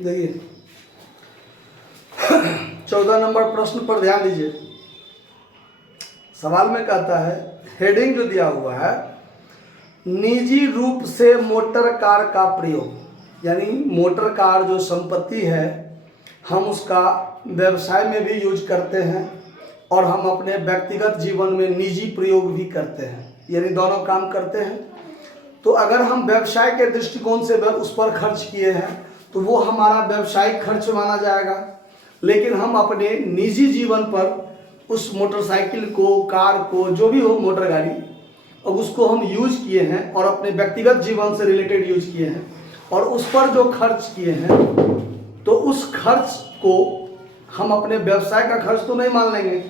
देखिए 14 नंबर प्रश्न पर ध्यान दीजिए। सवाल में कहता है, हेडिंग जो दिया हुआ है, निजी रूप से मोटर कार का प्रयोग, यानी मोटर कार जो संपत्ति है हम उसका व्यवसाय में भी यूज करते हैं और हम अपने व्यक्तिगत जीवन में निजी प्रयोग भी करते हैं, यानी दोनों काम करते हैं। तो अगर हम व्यवसाय के दृष्टिकोण से उस पर खर्च किए हैं तो वो हमारा व्यवसायिक खर्च माना जाएगा, लेकिन हम अपने निजी जीवन पर उस मोटरसाइकिल को, कार को, जो भी हो मोटर गाड़ी, और उसको हम यूज किए हैं और अपने व्यक्तिगत जीवन से रिलेटेड यूज किए हैं और उस पर जो खर्च किए हैं तो उस खर्च को हम अपने व्यवसाय का खर्च तो नहीं मान लेंगे,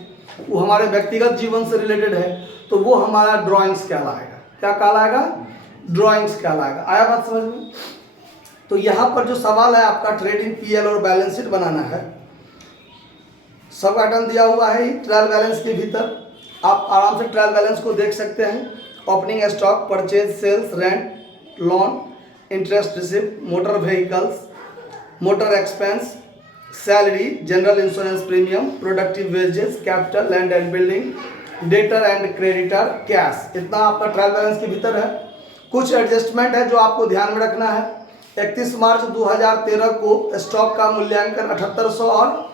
वो हमारे व्यक्तिगत जीवन से रिलेटेड है, तो वो हमारा ड्राइंग्स कहलाएगा। क्या कहलाएगा? ड्राइंग्स कहलाएगा। आया बात समझ में? तो यहाँ पर जो सवाल है आपका ट्रेडिंग पीएल और बैलेंस शीट बनाना है, सब आइटम दिया हुआ है ट्रायल बैलेंस के भीतर। आप आराम से ट्रायल बैलेंस को देख सकते हैं। Opening stock, purchase, sales, rent, loan, interest receipt, motor vehicles, motor expense, salary, general insurance premium, productive wages, capital, land and building, debtor and creditor, cash, इतना आपका ट्रायल बैलेंस के भीतर है। कुछ एडजस्टमेंट है जो आपको ध्यान में रखना है। 31 मार्च 2013 को स्टॉक का मूल्यांकन 7800 और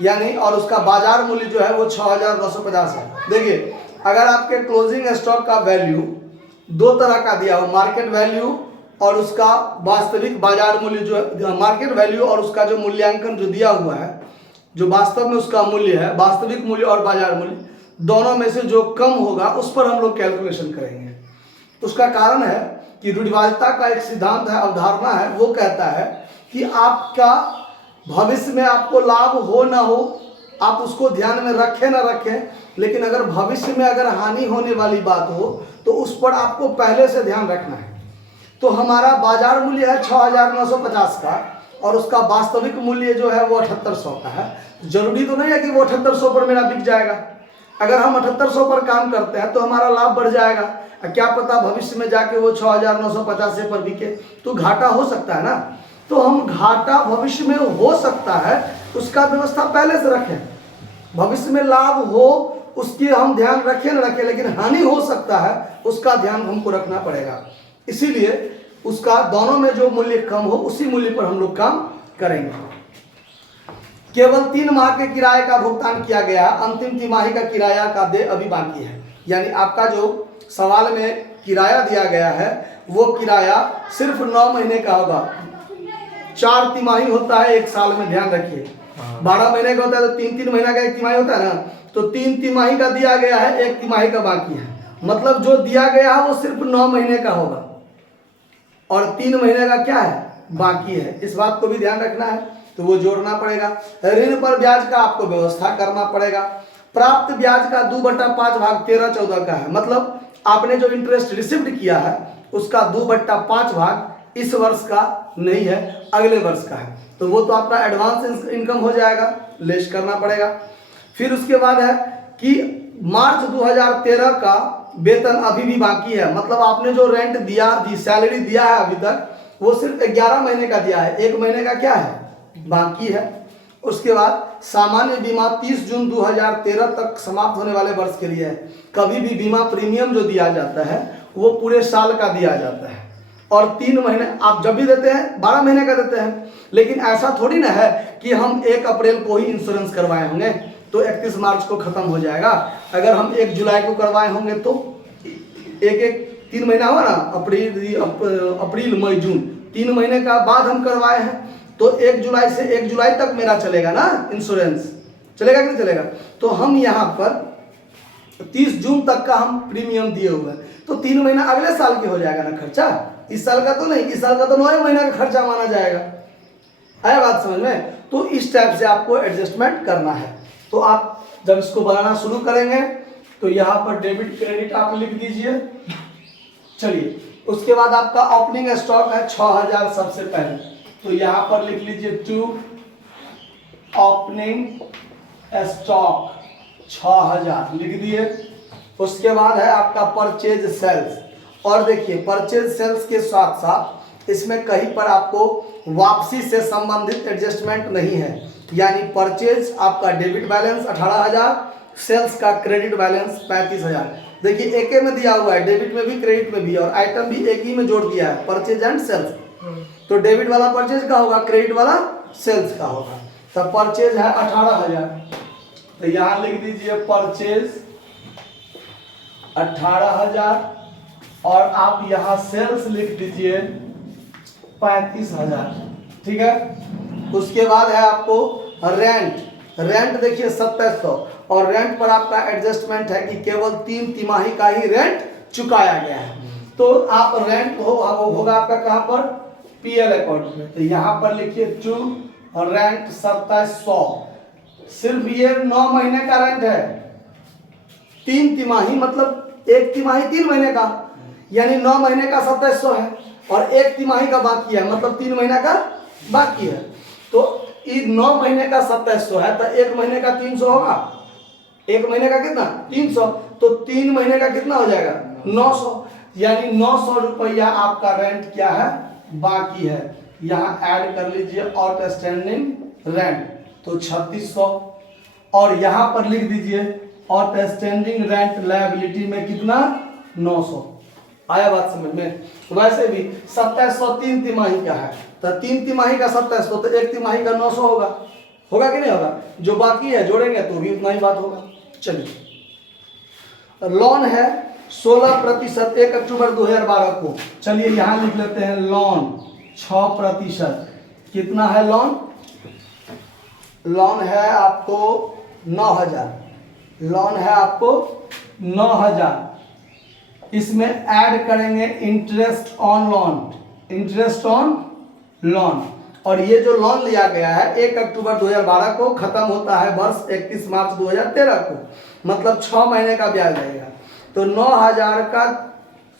यानी और उसका बाजार मूल्य जो है वो 6250 है। देखिए, अगर आपके क्लोजिंग स्टॉक का वैल्यू दो तरह का दिया हो, मार्केट वैल्यू और उसका वास्तविक बाजार मूल्य, जो है मार्केट वैल्यू और उसका जो मूल्यांकन जो दिया हुआ है, जो वास्तव में उसका मूल्य है, वास्तविक मूल्य और बाजार मूल्य, दोनों में से जो कम होगा उस पर हम लोग कैलकुलेशन करेंगे। उसका कारण है कि रूढ़िवादिता का एक सिद्धांत है, अवधारणा है, वो कहता है कि आपका भविष्य में आपको लाभ हो ना हो, आप उसको ध्यान में रखें ना रखें, लेकिन अगर भविष्य में अगर हानि होने वाली बात हो तो उस पर आपको पहले से ध्यान रखना है। तो हमारा बाजार मूल्य है 6950 का और उसका वास्तविक मूल्य जो है वो 7800 का है। जरूरी तो नहीं है कि वो 7800 पर मेरा बिक जाएगा। अगर हम 7800 पर काम करते हैं तो हमारा लाभ बढ़ जाएगा, क्या पता भविष्य में जाके वो 6950 से पर बिके, तो घाटा हो सकता है ना। तो हम घाटा भविष्य में हो सकता है उसका व्यवस्था पहले से रखें। भविष्य में लाभ हो उसकी हम ध्यान रखें न रखें, लेकिन हानि हो सकता है उसका ध्यान हमको रखना पड़ेगा। इसीलिए उसका दोनों में जो मूल्य कम हो उसी मूल्य पर हम लोग काम करेंगे। केवल 3 माह के किराए का भुगतान किया गया, अंतिम तिमाही का किराया का देय अभी बाकी है। यानी आपका जो सवाल में किराया दिया गया है वो किराया सिर्फ 9 महीने का होगा। 4 तिमाही होता है एक साल में, ध्यान रखिए। 12 महीने का होता है तो 3-3 महीना का एक तिमाही होता है ना, तो 3 तिमाही का दिया गया है, 1 तिमाही का बाकी है। मतलब जो दिया गया है वो सिर्फ 9 महीने का होगा और 3 महीने का क्या है, बाकी है। इस बात को भी ध्यान रखना है, तो वो जोड़ना पड़ेगा। ऋण पर ब्याज का आपको व्यवस्था करना पड़ेगा। प्राप्त ब्याज का 2/5 भाग 13-14 का है, मतलब आपने जो इंटरेस्ट रिसीव्ड किया है उसका 2/5 भाग इस वर्ष का नहीं है, अगले वर्ष का है, तो वो तो आपका एडवांस इनकम हो जाएगा, लेस करना पड़ेगा। फिर उसके बाद है कि मार्च 2013 का वेतन अभी भी बाकी है, मतलब आपने जो रेंट दिया, सैलरी दिया है अभी तक, वो सिर्फ 11 महीने का दिया है, 1 महीने का क्या है, बाकी है। उसके बाद सामान्य बीमा 30 जून 2013 तक समाप्त होने वाले वर्ष के लिए है। कभी भी बीमा प्रीमियम जो दिया जाता है वो पूरे साल का दिया जाता है और 3 महीने आप जब भी देते हैं 12 महीने का देते हैं, लेकिन ऐसा थोड़ी ना है कि हम 1 अप्रैल को ही इंश्योरेंस करवाए होंगे तो 31 मार्च को खत्म हो जाएगा। अगर हम 1 जुलाई को करवाए होंगे तो एक 3 महीना हुआ ना, अप्रैल मई जून, 3 महीने का बाद हम करवाए हैं तो 1 जुलाई से 1 जुलाई तक मेरा चलेगा ना इंश्योरेंस, चलेगा कि नहीं चलेगा। तो हम यहाँ पर 30 जून तक का हम प्रीमियम दिए हुए हैं, तो 3 महीना अगले साल के हो जाएगा ना खर्चा, इस साल का तो नहीं, इस साल का तो 9 महीना का खर्चा माना जाएगा। आया बात समझ में? तो इस टाइप से आपको एडजस्टमेंट करना है। तो आप जब इसको बनाना शुरू करेंगे तो यहाँ पर डेबिट क्रेडिट आप लिख दीजिए। चलिए, उसके बाद आपका ओपनिंग स्टॉक है 6000 सबसे पहले, तो यहाँ पर लिख लीजिए टू ओपनिंग स्टॉक 6000 लिख दिए। उसके बाद है आपका परचेज सेल्स, और देखिए परचेज सेल्स के साथ साथ इसमें कहीं पर आपको वापसी से संबंधित एडजस्टमेंट नहीं है, यानी परचेज आपका डेबिट बैलेंस 18,000, सेल्स का क्रेडिट बैलेंस 35,000। देखिए एक में दिया हुआ है, डेबिट में भी क्रेडिट में भी, और आइटम भी एक ही में जोड़ दिया है, परचेज एंड सेल्स। तो डेबिट वाला परचेज का होगा, क्रेडिट वाला सेल्स का होगा। तो परचेज है 18,000, तो यहाँ लिख दीजिए परचेज 18,000 और आप यहाँ सेल्स लिख दीजिए 35,000। ठीक है। उसके बाद है आपको रेंट। रेंट देखिए 2700, और रेंट पर आपका एडजस्टमेंट है कि केवल 3 तिमाही का ही रेंट चुकाया गया है। तो आप रेंट होगा आपका कहाँ पर, पीएल अकाउंट में। तो यहाँ पर लिखिए टू रेंट 2700। सिर्फ ये 9 महीने का रेंट है, 3 तिमाही मतलब 1 तिमाही 3 महीने का, यानी 9 महीने का 2700 है, और 1 तिमाही का बाकी है मतलब 3 महीना का बाकी है। तो 9 महीने का 2700 है, तो 1 महीने का 300 होगा। 1 महीने का कितना 300, तो 3 महीने का कितना हो जाएगा 900, यानी 900 रुपया आपका रेंट क्या है, बाकी है। यहाँ ऐड कर लीजिए आउटस्टैंडिंग रेंट, तो 3600, और यहाँ पर लिख दीजिए आउटस्टैंडिंग रेंट लायबिलिटी में कितना 900। आया बात समझ में। वैसे भी 2700 3 तिमाही का है, तो 3 तिमाही का 2700, तो 1 तिमाही का 900 होगा, होगा कि नहीं होगा। जो बाकी है जोड़ेंगे तो भी उतना ही बात होगा। चलिए लोन है 16%, 1 अक्टूबर 2012 को। चलिए यहाँ लिख लेते हैं लोन 6%। कितना है लोन, लोन है आपको 9,000, लोन है आपको 9,000। इसमें ऐड करेंगे interest on loan, interest on loan. और ये जो लोन लिया गया है 1 अक्टूबर 2012 को, खत्म होता है वर्ष 31 मार्च 2013 को, मतलब 6 महीने का ब्याज लगेगा। तो 9,000 का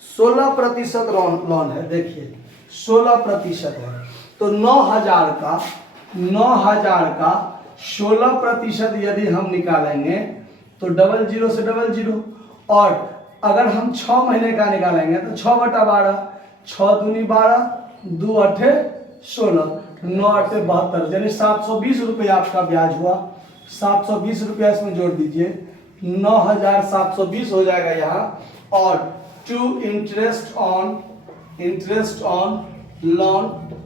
16% लोन है, देखिए 16% है। तो 9,000 का 16% यदि हम निकालेंगे तो 00 से 00, और अगर हम 6 महीने का निकालेंगे तो 6/12, 6 दूनी 12, 2 अठे 16, 9 अठे 72, यानी 720 रुपया आपका ब्याज हुआ। 720 रुपया इसमें जोड़ दीजिए, 9,720 हो जाएगा यहाँ। और टू इंटरेस्ट ऑन लोन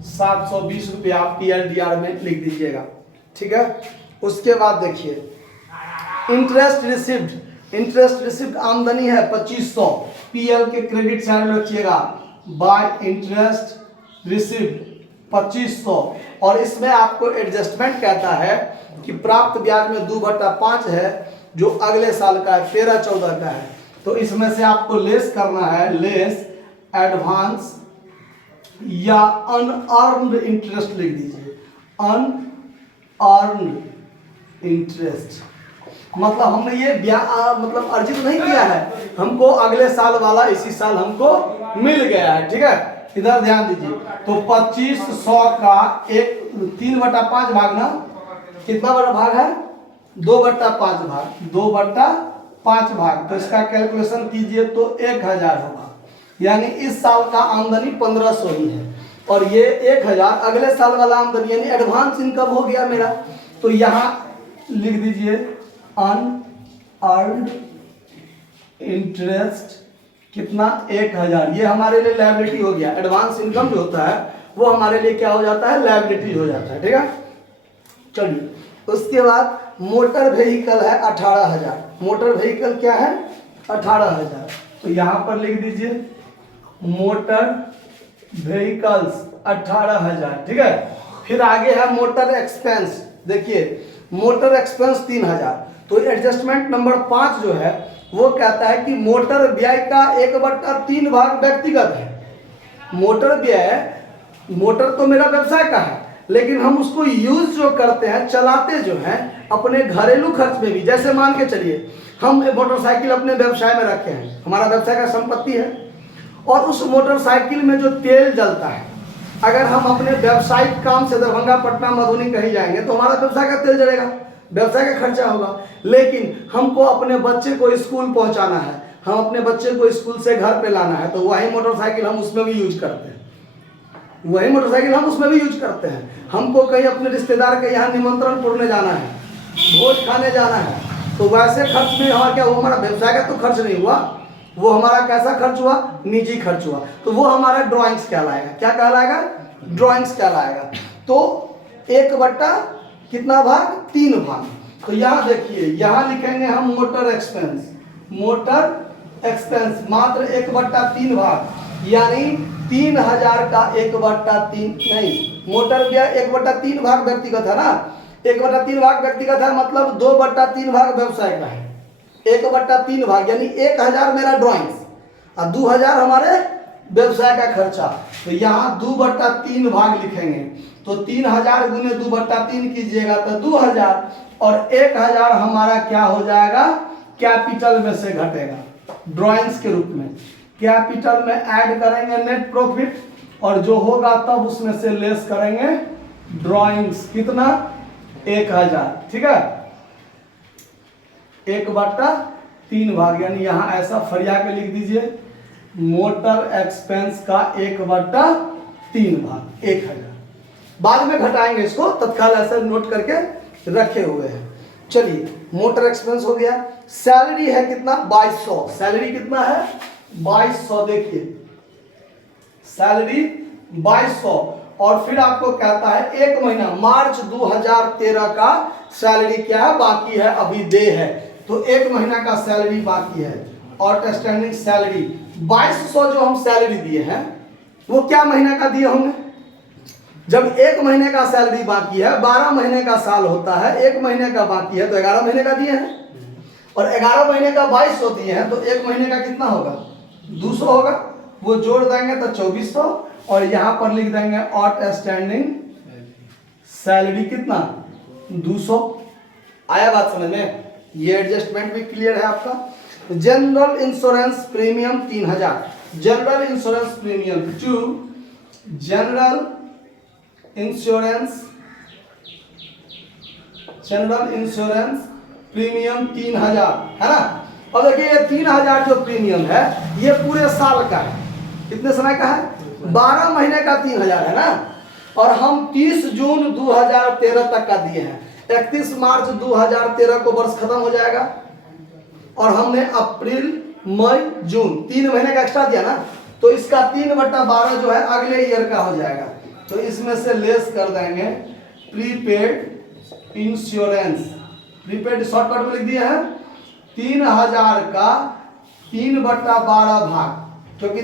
720 रुपया आप TLDR में लिख दीजिएगा। ठीक है। उसके बाद देखिए इंटरेस्ट रिसिप्ट आमदनी है 2500, पीएल के क्रेडिट साइड में रखिएगा, बाय इंटरेस्ट रिसिप्ट 2500। और इसमें आपको एडजस्टमेंट कहता है कि प्राप्त ब्याज में 2/5 है, जो अगले साल का है, 13-14 का है। तो इसमें से आपको लेस करना है, लेस एडवांस या अनअर्न्ड इंटरेस्ट लिख दीजिए, अनअर्न्ड इंटरेस्ट। मतलब हमने ये मतलब अर्जित नहीं किया है, हमको अगले साल वाला इसी साल हमको मिल गया है। ठीक है, इधर ध्यान दीजिए। तो 2500 का 3/5 भाग ना, कितना बड़ा भाग है 2/5 भाग, 2/5 भाग। तो इसका कैलकुलेशन कीजिए तो 1,000 होगा, यानी इस साल का आमदनी 1500 ही है, और ये 1,000 अगले साल वाला आमदनी यानी एडवांस इनकम हो गया मेरा। तो यहाँ लिख दीजिए अनअर्न्ड इंटरेस्ट कितना 1,000, ये हमारे लिए लायबिलिटी हो गया। एडवांस इनकम जो होता है वो हमारे लिए क्या हो जाता है, लायबिलिटी हो जाता है। ठीक है। चलिए उसके बाद मोटर व्हीकल है 18,000। मोटर व्हीकल क्या है 18,000, तो यहाँ पर लिख दीजिए मोटर व्हीकल्स 18,000। ठीक है। फिर आगे है मोटर एक्सपेंस। देखिए मोटर एक्सपेंस 3,000। तो एडजस्टमेंट नंबर 5 जो है वो कहता है कि मोटर व्यय का 1/3 भाग व्यक्तिगत है। मोटर व्यय, मोटर तो मेरा व्यवसाय का है, लेकिन हम उसको यूज जो करते हैं, चलाते जो हैं अपने घरेलू खर्च में भी। जैसे मान के चलिए हम मोटरसाइकिल अपने व्यवसाय में रखे हैं, हमारा व्यवसाय का संपत्ति है, और उस मोटरसाइकिल में जो तेल जलता है, अगर हम अपने व्यावसायिक काम से दरभंगा, पटना, मधुबनी कहीं जाएंगे तो हमारा व्यवसाय का तेल जलेगा, व्यवसाय का खर्चा होगा। लेकिन हमको अपने बच्चे को स्कूल पहुंचाना है, हम अपने बच्चे को स्कूल से घर पे लाना है, तो वही मोटरसाइकिल हम उसमें भी यूज करते हैं। वही मोटरसाइकिल हम उसमें भी यूज करते हैं। हमको कहीं अपने रिश्तेदार के यहाँ निमंत्रण पूर्णे जाना है, भोज खाने जाना है, तो वैसे खर्च में हमारा क्या, वो हमारा व्यवसाय का तो खर्च नहीं हुआ, वो हमारा कैसा खर्च हुआ, निजी खर्च हुआ, तो वो हमारा ड्राइंग्स कहलाएगा। क्या कहलाएगा, ड्राइंग्स कहलाएगा। तो 1/, कितना भाग, 3 भाग। तो यहाँ देखिए, यहाँ लिखेंगे हम मोटर एक्सपेंस, मोटर एक्सपेंस मात्र 1/3 भाग, यानी 3000 का 1/3 नहीं, मोटर क्या 1/3 भाग व्यक्तिगत है ना, 1/3 भाग व्यक्तिगत है, मतलब 2/3 भाग व्यवसाय का है। 1/3 भाग यानी 1000 मेरा ड्राइंग्स और 2000 हमारे व्यवसाय का खर्चा। तो यहाँ 2/3 भाग लिखेंगे। तो 3000 गुने 2/3 कीजिएगा तो 2000, और 1000 हमारा क्या हो जाएगा, कैपिटल में से घटेगा ड्राइंग्स के रूप में। कैपिटल में ऐड करेंगे नेट प्रॉफिट, और जो होगा तब उसमें से लेस करेंगे ड्राइंग्स, कितना, 1000। ठीक है, 1/3 भाग, यानी यहाँ ऐसा फरिया के लिख दीजिए, मोटर एक्सपेंस का 1/3 भाग 1000। बाद में घटाएंगे इसको, तत्काल ऐसा नोट करके रखे हुए हैं। चलिए, मोटर एक्सपेंस हो गया। सैलरी है कितना, 2200। सैलरी कितना है, 2200। देखिए सैलरी 2200, और फिर आपको कहता है 1 महीना, मार्च 2013 का सैलरी क्या है, बाकी है, अभी दे है, तो 1 महीना का सैलरी बाकी है। आउटस्टैंडिंग सैलरी 2200 जो हम सैलरी दिए हैं, वो क्या महीने का दिए होंगे, जब 1 महीने का सैलरी बाकी है, 12 महीने का साल होता है, 1 महीने का बाकी है, तो 11 महीने का दिए हैं, और 11 महीने का 2200 दिए हैं, तो 1 महीने का कितना होगा, 200 होगा, वो जोड़ देंगे तो 2400, और यहाँ पर लिख देंगे आउटस्टैंडिंग सैलरी कितना, 200। आया बात समझ में, ये एडजस्टमेंट भी क्लियर है आपका। General insurance premium 3000, general insurance premium to general insurance premium 3000 है ना। और देखिए ये 3000 जो प्रीमियम है, ये पूरे साल का है, कितने समय का है, 12 महीने का 3000 है ना, और हम 30 जून 2013 तक का दिए हैं। 31 मार्च 2013 को वर्ष खत्म हो जाएगा, और हमने अप्रैल मई जून 3 महीने का एक्स्ट्रा दिया ना, तो इसका 3/12 जो है अगले ईयर का हो जाएगा। तो इसमें से लेस कर देंगे प्रीपेड इंश्योरेंस, प्रीपेड शॉर्टकट में लिख दिया है 3000 का 3/12 भाग, क्योंकि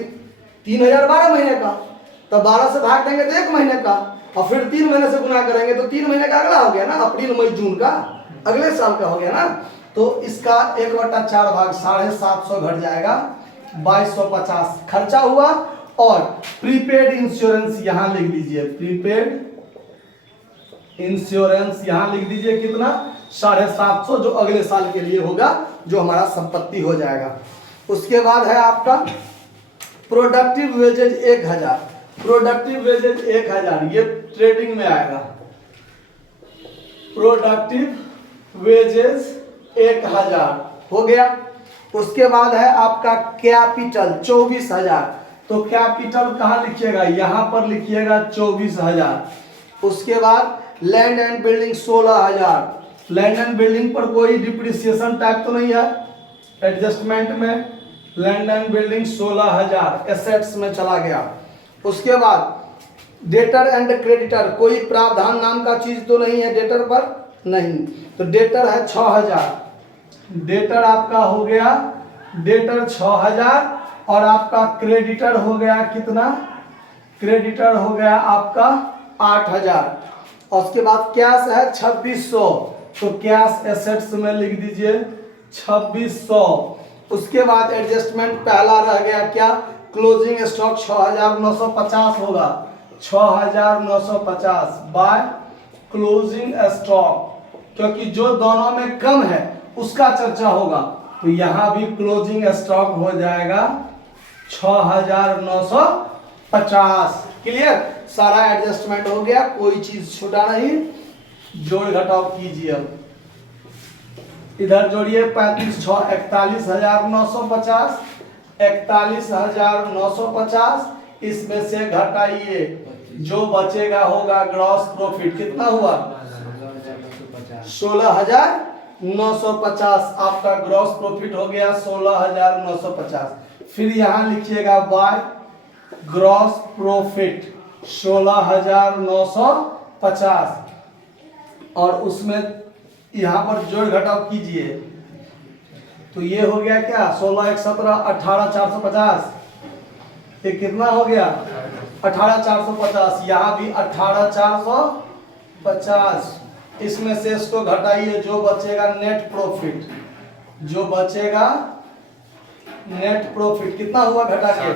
3000 12 महीने का, तो 12 से भाग देंगे तो 1 महीने का, और फिर 3 महीने से गुना करेंगे तो 3 महीने का अगला हो गया ना, अप्रैल मई जून का अगले साल का हो गया ना। तो इसका 1/4 भाग 750 घट जाएगा, 2250 खर्चा हुआ। और प्रीपेड इंश्योरेंस यहां लिख दीजिए, प्रीपेड इंश्योरेंस यहां लिख दीजिए कितना, 750, जो अगले साल के लिए होगा, जो हमारा संपत्ति हो जाएगा। उसके बाद है आपका प्रोडक्टिव वेजेज 1000, प्रोडक्टिव वेजेज 1000, ये ट्रेडिंग में आएगा। प्रोडक्टिव वेजेस 1000 हो गया। उसके बाद है आपका कैपिटल 24000, तो कैपिटल कहाँ लिखिएगा, यहाँ पर लिखिएगा 24000। उसके बाद land and building 16000, land and building पर कोई डिप्रिसिएशन टाइप तो नहीं है, एडजस्टमेंट में लैंड एंड बिल्डिंग 16000 एसेट्स में चला गया। उसके बाद डेटर एंड क्रेडिटर, कोई प्रावधान नाम का चीज तो नहीं है डेटर पर, नहीं, तो डेटर है 6000, डेटर आपका हो गया, डेटर 6000, और आपका क्रेडिटर हो गया कितना, क्रेडिटर हो गया आपका 8000। और उसके बाद कैश है 2600, तो कैश एसेट्स में लिख दीजिए 2600। उसके बाद एडजस्टमेंट पहला रह गया क्या, क्लोजिंग स्टॉक 6950 होगा, 6950 बाय क्लोजिंग स्टॉक, क्योंकि जो दोनों में कम है उसका चर्चा होगा, तो यहां भी क्लोजिंग स्टॉक हो जाएगा 6950। क्लियर, सारा एडजस्टमेंट हो गया, कोई चीज छूटा नहीं। जोड़ घटाव कीजिए, अब इधर जोड़िए 35 6 41,950, 41,950, इसमें से घटाइए जो बचेगा होगा ग्रॉस प्रॉफिट। कितना हुआ? 16,950 आपका ग्रॉस प्रॉफिट हो गया 16,950। फिर यहाँ लिखिएगा बाय ग्रॉस प्रॉफिट 16,950 और उसमें यहाँ पर जोड़ घटाव कीजिए तो ये हो गया क्या 16 1 17 18,450। ये कितना हो गया 18,450। यहाँ भी 18,450। इसमें से इसको घटाइए जो बचेगा नेट प्रॉफिट। जो बचेगा नेट प्रॉफिट कितना हुआ घटा के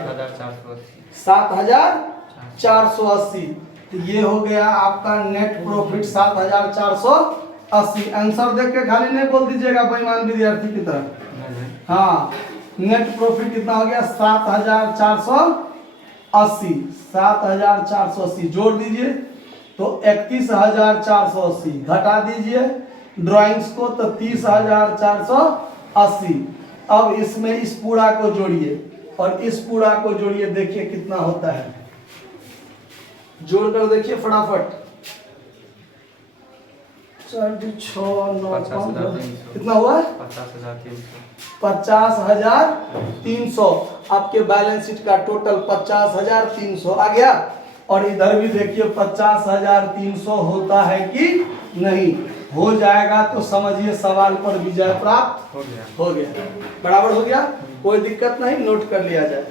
7,480। तो ये हो गया आपका नेट प्रॉफिट 7,480। आंसर देख के खाली नहीं बोल दीजिएगा बेईमान विद्यार्थी की तरह। हाँ नेट प्रॉफिट कितना हो गया 7,480। 7,480 जोड़ दीजिए तो 31,480। घटा दीजिए ड्राइंग्स को तो 30,480। अब इसमें इस पूरा को जोड़िए और इस पूरा को जोड़िए, देखिए कितना होता है। जोड़ कर देखिए फटाफट। 4 6 9 कितना हुआ 50,300। आपके बैलेंस शीट का टोटल 50,300 आ गया। और इधर भी देखिए 50,300 होता है कि नहीं। हो जाएगा तो समझिए सवाल पर विजय प्राप्त हो गया। बराबर हो गया, कोई दिक्कत नहीं, नोट कर लिया जाए।